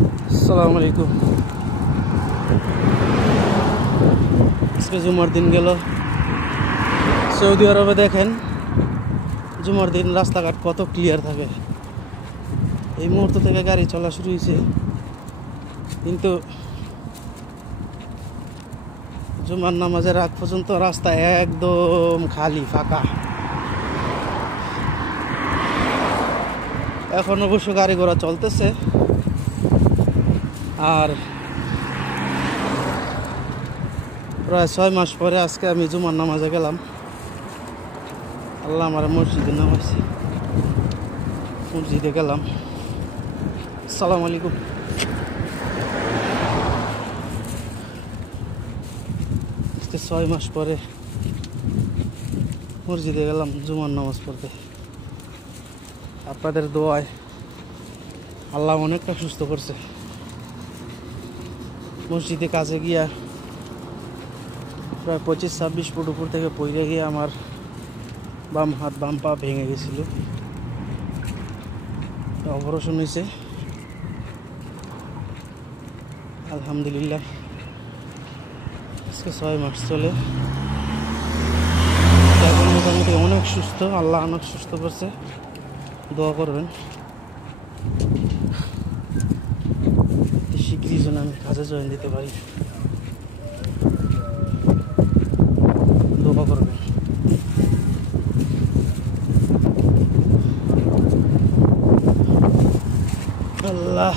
আসসালামু আলাইকুম। আজকে জুমার দিন গেল। সৌদি আরবে দেখেন জুমার দিন রাস্তাঘাট কত ক্লিয়ার থাকে। এই মুহূর্ত থেকে গাড়ি চলা শুরু হয়েছে, কিন্তু জুমার নামাজের আগ পর্যন্ত রাস্তা একদম খালি ফাঁকা। এখন অবশ্য গাড়ি ঘোড়া চলতেছে। আর প্রায় 6 মাস পরে আজকে আমি জুমার নামাজে গেলাম। আল্লাহ আমার মসজিদে নামাইছে, মসজিদে গেলাম। আসসালামু আলাইকুম। আজকে 6 মাস পরে মসজিদে গেলাম জুমার নামাজ পড়তে। আপনাদের দোয়ায় আল্লাহ অনেকটা সুস্থ করছে। মসজিদে কাজে গিয়া প্রায় 25-26 ফুট উপর থেকে পড়ে গিয়ে আমার বাম হাত বাম পা ভেঙে গেছিল। অপারেশন হয়েছে, আলহামদুলিল্লাহ। আজকে 6 মাস চলে, এখন মোটামুটি অনেক সুস্থ। আল্লাহ অনেক সুস্থ করছে, দোয়া করবেন শীঘ্রই যেন আমি কাজে জয়েন দিতে পারি। দোয়া করবেন। আল্লাহ